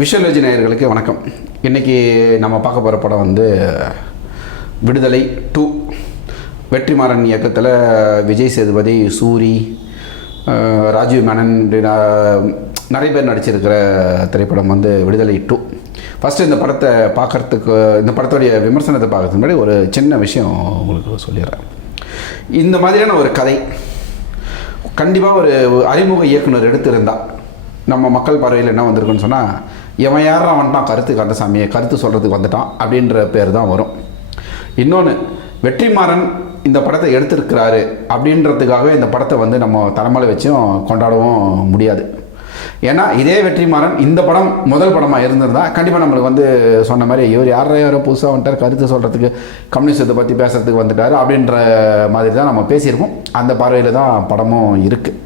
விஷுவலஜி நேயர்களுக்கு வணக்கம். இன்றைக்கி நம்ம பார்க்க போகிற படம் வந்து விடுதலை 2. வெற்றிமாறன் இயக்கத்தில் விஜய் சேதுபதி, சூரி, ராஜீவ் மேனன் நிறைய பேர் நடிச்சிருக்கிற திரைப்படம் வந்து விடுதலை 2. ஃபஸ்ட்டு இந்த படத்தை பார்க்குறதுக்கு, இந்த படத்துடைய விமர்சனத்தை பார்க்கறதுக்கு முன்னாடி ஒரு சின்ன விஷயம் உங்களுக்கு சொல்லிடுறேன். இந்த மாதிரியான ஒரு கதை கண்டிப்பாக ஒரு அறிமுக இயக்குனர் எடுத்திருந்தால் நம்ம மக்கள் பார்வையில் என்ன வந்திருக்குன்னு சொன்னால், இவன் யாரும் வந்துட்டான் கருத்து கந்தசாமியை கருத்து சொல்கிறதுக்கு வந்துட்டான் அப்படின்ற பேர் தான் வரும். இன்னொன்று, வெற்றிமாறன் இந்த படத்தை எடுத்திருக்கிறாரு அப்படின்றதுக்காகவே இந்த படத்தை வந்து நம்ம தலைமையில் வச்சும் கொண்டாடவும் முடியாது. ஏன்னா இதே வெற்றிமாறன் இந்த படம் முதல் படமாக இருந்திருந்தால் கண்டிப்பாக நம்மளுக்கு வந்து சொன்ன மாதிரி இவர் யாரோ புதுசாக வந்துட்டார் கருத்து சொல்கிறதுக்கு, கம்யூனிஸ்டத்தை பற்றி பேசுகிறதுக்கு வந்துட்டார் அப்படின்ற மாதிரி தான் நம்ம பேசியிருக்கோம். அந்த பார்வையில் தான் படமும் இருக்குது.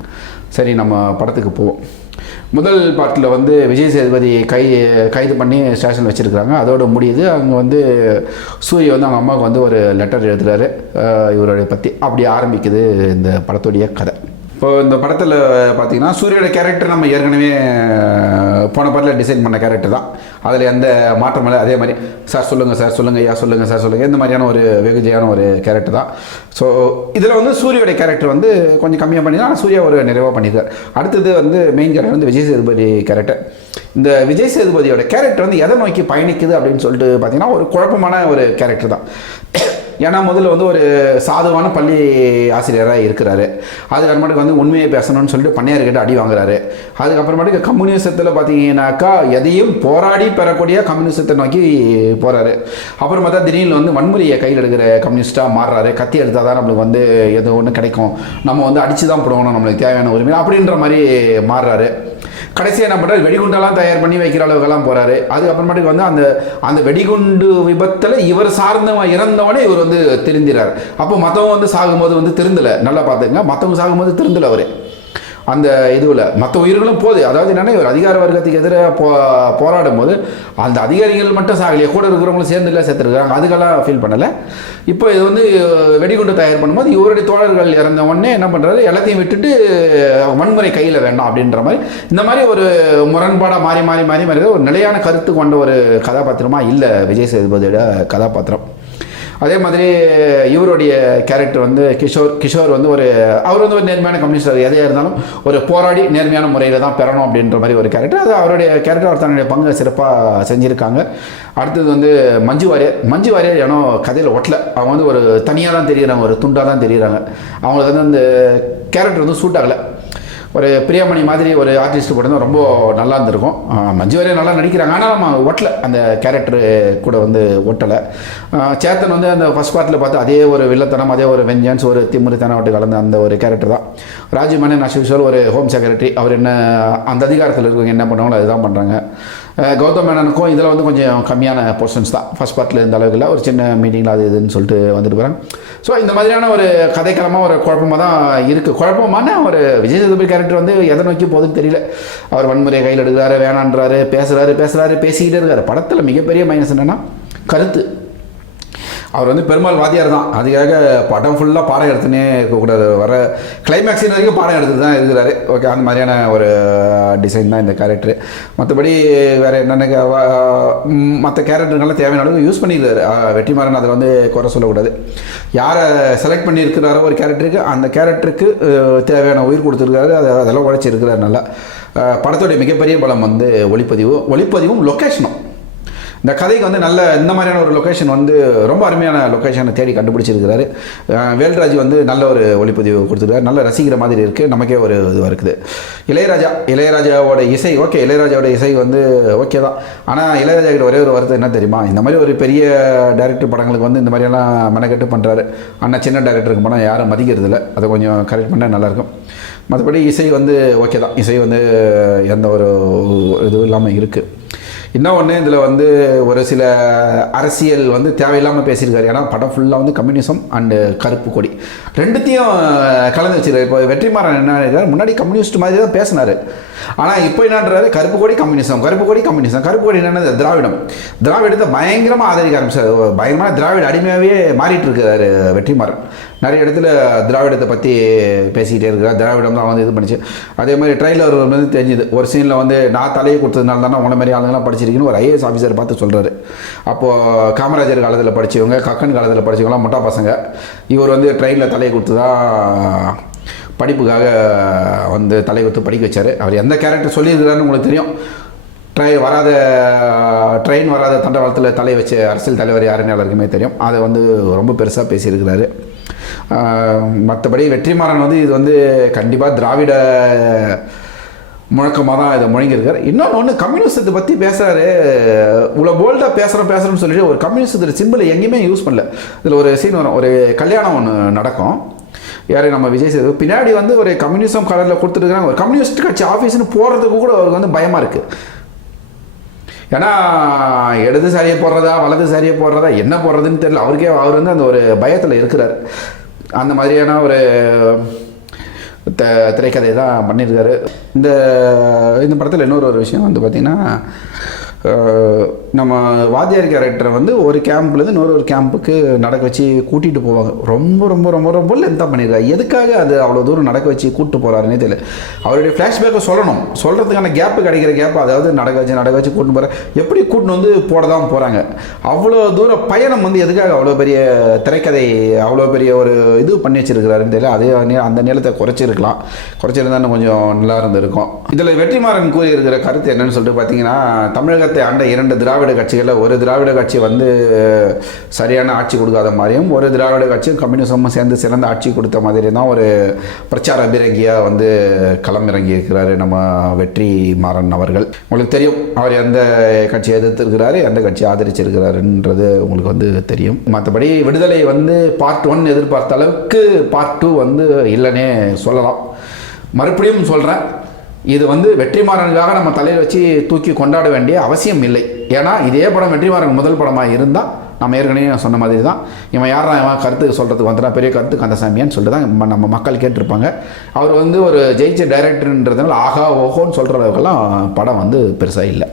சரி, நம்ம படத்துக்கு போவோம். முதல் பாட்டில் வந்து விஜய் சேதுபதி கைது பண்ணி ஸ்டேஷன் வச்சுருக்காங்க. அதோடு முடியுது. அங்கே வந்து சூரிய வந்து அவங்க அம்மாவுக்கு வந்து ஒரு லெட்டர் எழுதுகிறாரு இவருடைய பற்றி. அப்படி ஆரம்பிக்குது இந்த படத்துடைய கதை. இப்போ இந்த படத்தில் பார்த்திங்கன்னா சூரியோட கேரக்டர் நம்ம ஏற்கனவே போன படத்தில் டிசைன் பண்ண கேரக்டர் தான். அதில் எந்த மாற்றம் இல்லை. அதே மாதிரி சார் சொல்லுங்கள், சார் சொல்லுங்கள், ஐயா சொல்லுங்கள், சார் சொல்லுங்கள், இந்த மாதிரியான ஒரு வெகுஜையான ஒரு கேரக்டர் தான். ஸோ இதில் வந்து சூரியோட கேரக்டர் வந்து கொஞ்சம் கம்மியாக பண்ணி தான் சூர்யா ஒரு நிறைவாக பண்ணியிருக்கார். அடுத்தது வந்து மெயின் கேரக்டர் வந்து விஜய் சேதுபதி கேரக்டர். இந்த விஜய் சேதுபதியோட கேரக்டர் வந்து எதை நோக்கி பயணிக்குது அப்படின்னு சொல்லிட்டு பார்த்திங்கன்னா ஒரு குழப்பமான ஒரு கேரக்டர் தான். ஏன்னா முதல்ல வந்து ஒரு சாதுவான பள்ளி ஆசிரியராக இருக்கிறாரு. அதுக்கப்புறமேட்டுக்கு வந்து உண்மையை பேசணும்னு சொல்லிட்டு பண்ணையார்கிட்ட அடி வாங்குறாரு. அதுக்கப்புறமேட்டுக்கு கம்யூனிசத்தில் பார்த்தீங்கன்னாக்கா எதையும் போராடி பெறக்கூடிய கம்யூனிசத்தை நோக்கி போகிறாரு. அப்புறம் பார்த்தா திடீர்னு வந்து வன்முறையை கையில் எடுக்கிற கம்யூனிஸ்ட்டாக மாறுறாரு. கத்தி எடுத்தால் தான் நம்மளுக்கு வந்து எது ஒன்று கிடைக்கும், நம்ம வந்து அடித்து தான் போடணும் நம்மளுக்கு தேவையான உரிமை அப்படின்ற மாதிரி மாறுறாரு. கடைசியாக என்ன பண்ணுறாரு, வெடிகுண்டெல்லாம் தயார் பண்ணி வைக்கிற அளவுக்கெல்லாம் போகிறாரு. அதுக்கப்புறமேட்டுக்கு வந்து அந்த வெடிகுண்டு விபத்தில் இவர் சார்ந்தவன் இறந்தவனே இவர் வந்து திருந்திறார். அப்போ மற்றவங்க வந்து சாகும்போது வந்து திருந்தலை. நல்லா பார்த்துங்க, மற்றவங்க சாகும்போது திருந்தலை அவர் அந்த இதுவில். மற்ற உயிர்களும் போகுது. அதாவது என்னென்னா இவர் அதிகார வர்க்கத்துக்கு எதிராக போராடும் போது அந்த அதிகாரிகள் மட்டும் சாகலையே, கூட இருக்கிறவங்களும் சேர்ந்துல சேர்த்துருக்காங்க. அதுக்கெல்லாம் ஃபீல் பண்ணலை. இப்போ இது வந்து வெடிகுண்டு தயார் பண்ணும்போது இவருடைய தோழர்கள் இறந்த உடனே என்ன பண்ணுறாரு, எல்லாத்தையும் விட்டுட்டு வன்முறை கையில் வேண்டாம் அப்படின்ற மாதிரி இந்த மாதிரி ஒரு முரண்பாடாக மாறி மாறி மாறி மாறி ஒரு நிலையான கருத்து கொண்ட ஒரு கதாபாத்திரமாக இல்லை விஜய் சேதுபதியோட கதாபாத்திரம். அதே மாதிரி இவருடைய கேரக்டர் வந்து கிஷோர் வந்து அவர் வந்து ஒரு நேர்மையான கம்யூனிஸ்டர். எதையாக இருந்தாலும் ஒரு போராடி நேர்மையான முறையில் தான் பெறணும் அப்படின்ற மாதிரி ஒரு கேரக்டர். அது அவருடைய கேரக்டர், அவர் தன்னுடைய பங்கு சிறப்பாக செஞ்சுருக்காங்க. அடுத்தது வந்து மஞ்சு வாரியர் ஏன்னோ கதையில் ஒட்டலை. அவங்க வந்து ஒரு தனியாக தான் தெரியுறாங்க, ஒரு துண்டாக தான் தெரியுறாங்க. அவங்களுக்கு வந்து அந்த கேரக்டர் வந்து சூட் ஆகலை. ஒரு பிரியாமணி மாதிரி ஒரு ஆர்டிஸ்ட் போட்டு ரொம்ப நல்லா இருந்திருக்கும். மஞ்சு வாரியர் நல்லா நடிக்கிறாங்க, ஆனால் நம்ம ஒட்டலை, அந்த கேரக்டரு கூட வந்து ஒட்டலை. சேத்தன் வந்து அந்த ஃபஸ்ட் பார்ட்டில் பார்த்து அதே ஒரு வில்லத்தனம், அதே ஒரு வெஞ்சன்ஸ், ஒரு திமுறித்தனம் கலந்த அந்த ஒரு கேரக்டர் தான். ராஜீவ் மேனன் அஸ்விஷோர் ஒரு ஹோம் செக்ரட்டரி. அவர் என்ன அந்த அதிகாரத்தில் இருக்கவங்க என்ன பண்ணுவாங்களோ அதுதான் பண்ணுறாங்க. கௌதம் மேனனுக்கும் இதில் வந்து கொஞ்சம் கம்மியான போர்ஷன்ஸ் தான். ஃபஸ்ட் பார்ட்டில் இந்த அளவுக்கு இல்லை, ஒரு சின்ன மீட்டிங்கில் அது இதுன்னு சொல்லிட்டு வந்துட்டு போகிறாங்க. ஸோ இந்த மாதிரியான ஒரு கதைக்களமாக ஒரு குழப்பமாக தான் இருக்குது. குழப்பமான ஒரு விஜய் சேதுபதி கேரக்டர் வந்து எதை நோக்கி போகுதுன்னு தெரியல. அவர் வன்முறையை கையில் எடுக்கிறாரு, வேணான்றாரு, பேசிக்கிட்டே இருக்காரு. படத்தில் மிகப்பெரிய மைனஸ் என்னென்னா கருத்து. அவர் வந்து பெருமாள் வாத்தியார் தான். அதுக்காக படம் ஃபுல்லாக பாடம் எடுத்துனே இருக்கக்கூடாது. வர கிளைமேக்ஸின் வரைக்கும் பாடம் எடுத்துட்டு தான் இருக்கிறாரு. ஓகே, அந்த மாதிரியான ஒரு டிசைன் தான் இந்த கேரக்டரு. மற்றபடி வேறு என்னென்ன மற்ற கேரக்டருங்கெல்லாம் தேவையான அளவுக்கு யூஸ் பண்ணியிருக்காரு வெற்றிமாறன். அதில் வந்து குறை சொல்லக்கூடாது. யாரை செலக்ட் பண்ணியிருக்கிறாரோ ஒரு கேரக்டருக்கு, அந்த கேரக்டருக்கு தேவையான உயிர் கொடுத்துருக்காரு. அதெல்லாம் உழைச்சிருக்கிறார் நல்லா. படத்துடைய மிகப்பெரிய பலம் வந்து ஒளிப்பதிவும் லொக்கேஷனும். இந்த கதைக்கு வந்து நல்ல இந்த மாதிரியான ஒரு லொக்கேஷன் வந்து ரொம்ப அருமையான லொக்கேஷனை தேடி கண்டுபிடிச்சிருக்கிறாரு. வேல்ராஜ் வந்து நல்ல ஒரு ஒளிப்பதிவு கொடுத்துருக்காரு. நல்ல ரசிக்கிற மாதிரி இருக்குது. நமக்கே ஒரு இதுவாக இருக்குது. இளையராஜாவோட இசை ஓகே, இளையராஜாவோட இசை வந்து ஓகே தான். ஆனால் இளையராஜா கிட்ட ஒரே ஒரு வருத்தம் என்ன தெரியுமா, இந்த மாதிரி ஒரு பெரிய டைரக்டர் படங்களுக்கு வந்து இந்த மாதிரியெல்லாம் மெனக்கெட்டு பண்ணுறாரு. ஆனால் சின்ன டைரக்டருக்கு படம் யாரும் மதிக்கிறது இல்லை. அதை கொஞ்சம் கரெக்ட் பண்ணால் நல்லாயிருக்கும். மற்றபடி இசை வந்து ஓகே தான். இசை வந்து எந்த ஒரு இதுவும் இல்லாமல் இருக்குது. இன்னொன்று, இதில் வந்து ஒரு சில அரசியல் வந்து தேவையில்லாமல் பேசியிருக்காரு. ஏன்னா படம் ஃபுல்லாக வந்து கம்யூனிசம் அண்டு கருப்பு கொடி ரெண்டுத்தையும் கலந்து வச்சுருக்காரு. இப்போ வெற்றிமாறன் என்ன இருக்கார், முன்னாடி கம்யூனிஸ்ட் மாதிரி தான் பேசினார். ஆனால் இப்போ என்னன்றாரு, கருப்பு கொடி கம்யூனிசம். கருப்பு கொடி என்னென்ன திராவிடத்தை பயங்கரமாக ஆதரிக்க ஆரம்பிச்சார். பயங்கரமாக திராவிட அடிமையாகவே மாறிட்டு இருக்கிறாரு வெற்றிமாறன். நிறைய இடத்துல திராவிடத்தை பற்றி பேசிக்கிட்டே இருக்கிறார். திராவிடம் தான் வந்து இது பண்ணிச்சு. அதே மாதிரி ட்ரெயிலர் வந்து தெரிஞ்சுது ஒரு சீனில் வந்து நான் தலையை கொடுத்ததுனால தானே உன மாதிரி ஆளுங்களாம் படிச்சிருக்கீங்கன்னு ஒரு ஐஏஎஸ் ஆஃபீஸர் பார்த்து சொல்கிறாரு. அப்போது காமராஜர் காலத்தில் படித்தவங்க, கக்கன் காலத்தில் படித்தவங்களாம் முட்டா பசங்க. இவர் வந்து ட்ரெயினில் தலையை கொடுத்து தான் படிப்புக்காக வந்து தலை கொடுத்து படிக்க வச்சார். அவர் எந்த கேரக்டர் சொல்லியிருக்கிறாருன்னு உங்களுக்கு தெரியும். ட்ரெயின் வராத தண்டவாளத்தில் தலை வச்ச அரசியல் தலைவர் யாருன்னு எல்லாருக்குமே தெரியும். அதை வந்து ரொம்ப பெருசாக பேசியிருக்கிறாரு. மற்றபடி வெற்றிமாறன் வந்து இது வந்து கண்டிப்பாக திராவிட முழக்கமாக தான் இதை முழங்கியிருக்காரு. இன்னொன்று கம்யூனிஸ்டத்தை பற்றி பேசுகிறாரு. இவ்வளோ போல்டாக பேசுகிறோன்னு சொல்லிட்டு ஒரு கம்யூனிஸ்டத்தில் சிம்பிள் எங்கேயுமே யூஸ் பண்ணல. இதில் ஒரு சீன் வரும், ஒரு கல்யாணம் ஒன்று நடக்கும். யார் நம்ம விஜய் சேது பின்னாடி வந்து ஒரு கம்யூனிசம் கலரில் கொடுத்துருக்குறாங்க. ஒரு கம்யூனிஸ்ட் கட்சி ஆஃபீஸ்னு போகிறதுக்கு கூட அவருக்கு வந்து பயமாக இருக்குது. ஏன்னா இடது சாரியை போடுறதா வலது சாரியை போடுறதா என்ன போடுறதுன்னு தெரியல. அவர் வந்து அந்த ஒரு பயத்தில் இருக்கிறார். அந்த மாதிரியான ஒரு திரைக்கதை தான் பண்ணியிருக்காரு. இந்த படத்தில் இன்னொரு விஷயம் வந்து பார்த்திங்கன்னா, நம்ம வாத்தியார் கேரக்டரை வந்து ஒரு கேம்ப்லேருந்து இன்னொரு கேம்புக்கு நடக்க வச்சு கூட்டிகிட்டு போவாங்க. ரொம்ப ரொம்ப ரொம்ப ரொம்ப லென்த்தாக பண்ணியிருக்காரு. எதுக்காக அது அவ்வளோ தூரம் நடக்க வச்சு கூப்பிட்டு போகிறாருன்னே தெரியல. அவருடைய ஃப்ளாஷ்பேக்கை சொல்கிறதுக்கான கேப்பு கிடைக்கிற கேப்பு, அதாவது நடக்க வச்சு கூட்டிட்டு போகிற எப்படி கூட்டின்னு வந்து போட தான் போகிறாங்க. அவ்வளோ தூரம் பயணம் வந்து எதுக்காக அவ்வளோ பெரிய திரைக்கதை அவ்வளோ பெரிய ஒரு இது பண்ணி வச்சுருக்கிறாருன்னு தெரியல. அதே அந்த நீளத்தை குறைச்சிருந்தா இன்னும் கொஞ்சம் நல்லா இருந்திருக்கும். இதில் வெற்றிமாறன் கூறியிருக்கிற கருத்து என்னன்னு சொல்லிட்டு பார்த்தீங்கன்னா, தமிழகத்தை ஆண்ட 2 திராவிட கட்சிகளில் ஒரு திராவிட கட்சி வந்து சரியான ஆட்சி கொடுக்காத மாதிரியும், ஒரு திராவிட கட்சியும் கம்யூனிசமும் சேர்ந்து சிறந்த ஆட்சி கொடுத்த மாதிரி தான் ஒரு பிரச்சார அபிரங்கியாக வந்து களமிறங்கி இருக்கிறாரு நம்ம வெற்றிமாறன் அவர்கள். உங்களுக்கு தெரியும் அவர் எந்த கட்சியை எதிர்த்திருக்கிறாரு, எந்த கட்சியை ஆதரிச்சிருக்கிறாருன்றது உங்களுக்கு வந்து தெரியும். மற்றபடி விடுதலை வந்து பார்ட் 1 எதிர்பார்த்த அளவுக்கு பார்ட் 2 வந்து இல்லைன்னே சொல்லலாம். மறுபடியும் சொல்கிறேன், இது வந்து வெற்றிமாறனுக்காக நம்ம தலையில் வச்சு தூக்கி கொண்டாட வேண்டிய அவசியம் இல்லை. ஏன்னா இதே படம் வெற்றிமாறன் முதல் படமாக இருந்தால் நம்ம ஏற்கனவே சொன்ன மாதிரி தான், இவன் யாரா இவன் கருத்து சொல்கிறதுக்கு வந்துட்டான், பெரிய கருத்து கந்தசாமியான்னு சொல்லிட்டு தான் நம்ம மக்கள் கேட்டிருப்பாங்க. அவர் வந்து ஒரு ஜெயிச்ச டைரக்டர்ன்றதுனால ஆகா ஓஹோன்னு சொல்கிற அளவுக்கெல்லாம் படம் வந்து பெருசாக இல்லை.